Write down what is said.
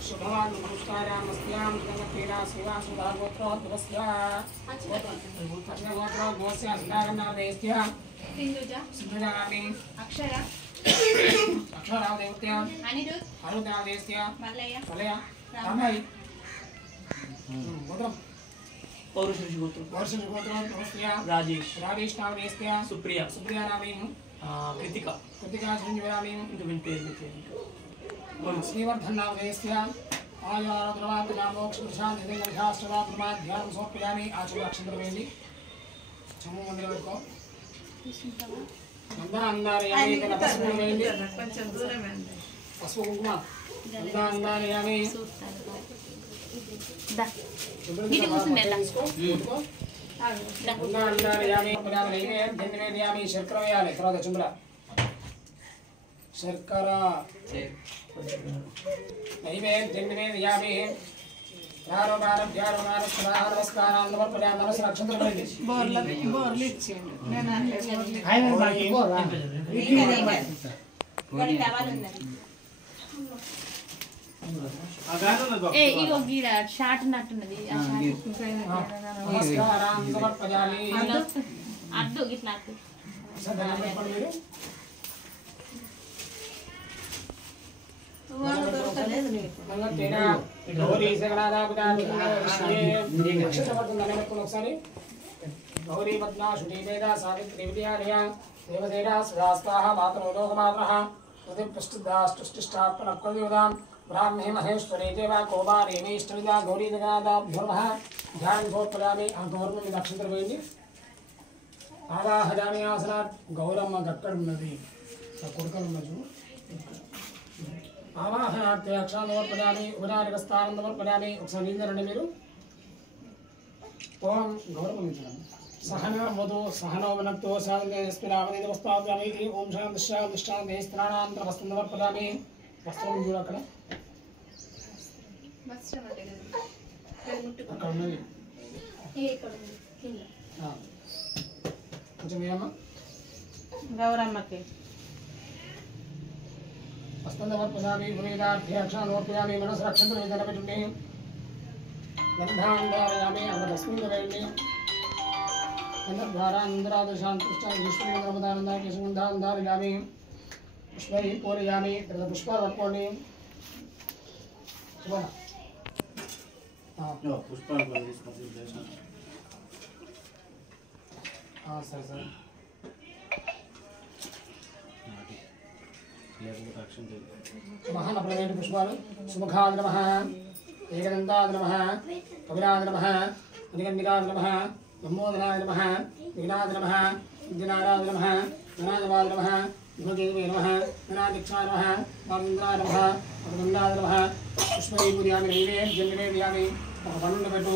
शुभवान नमस्कारां नमस्त्यां जगन्नाथ श्रीवास भागवत्रोद्भवस्य अक्षरगोत्रोद्भवस्य सुधारणादेस्त्या सिद्धजामि अक्षरादेवत्या अरुणादेस्त्या मलया रामई गोत्रम पौरुषगोत्रोद्भवस्य राजेश नामदेस्त्या सुप्रिया नामेन कृतिका संजीवनामि श्रीवर्धन नामदेस्त्या आयुर्वादनामोक्षाष्टवाध्यान समर्पयामि आचरण अक्षंतरवेली चमू मंदिर को अंदारयामि पसुवेली पसु कुंकुम अंदारयामि ఇది కూసునేలా अंदारयामि नैवेद्यामि शर्करा వేయాలి తర్వాత చుంబల शर्करा नैवेद्यामि नमस्कारां समर्पयामि मनसु रक्षन्तरवेली ఏ ఇగో గీడ షార్ట్ నట్టున్నది ఆ షార్ట్ నమస్కారాం సమర్పయామి అడ్డు గిట్లా అడ్డు गौरी पद्मा शुटीवेदा सावित्री विद्यालया देवसेना सुधास्ताः मातरोलोकमात्रः प्रतिपृष्टिदाष्टिष्टात्मनक्वयोदां ब्राह्मे महेश्वरे देवा कोबारे मेष्टविदा गौरी जगन्नाथाभ्युर्मः ध्यान समर्पयामि गौरम्म नक्षत्रवेली आवाहयामि आसनात् गौरम्म गक्कडुन्नदी कोडुकनुन्नजु आवाहनार्थे अक्षरान् समर्पयामि उपचारिकस्थानं समर्पयामि ఒకసారి నిందరండి మీరు ओम गौरवमित्रं सहनवतु सहनो वनक्तो साधनेस्मिरावनिदवस्ताव्यामि ओम शान्तिश्शान्तिश्शान्ति स्त्राणान्तర वस्त्रं समर्पयामि वस्त्रं చూడు అక్కడ వస్త్రం అంటే అక్కడ ఉన్నది ఇక్కడ కింద కొంచెం ఏమా గౌరమ్మకి वस्त्रं समर्पयामि पुरीदाभ्यक्षान् समर्पयामि मनसु रक्षन्तरवेदनपेटुण्डे गन्धान्धारयामि अमरस्मिन् वेण्डे गन्धद्वारान्दरादशान्तुष्टाय ईश्वरीन्द्रमदानन्दाय सुगन्धान्धारयामि पुष्पैः पूरयामि पुष्पार्पणे सर सर महानप्रवेट पुष्पाలు सुमुखाय नमः एकदन्ताय नमः कपिलाय नमः निगन्निकाय नमः ब्रह्मोदनाय नमः विघ्नाय नमः विघ्नाराय नमः गणाधिपाय नमः विघ्नदेवे नमः गणाध्यक्षाय नमः वामन्द्राय नमः अपगन्धाय नमः पुष्पैः पूजयामि नैवेद्यं निवेदयामि ఒక పన్నులు పెట్టు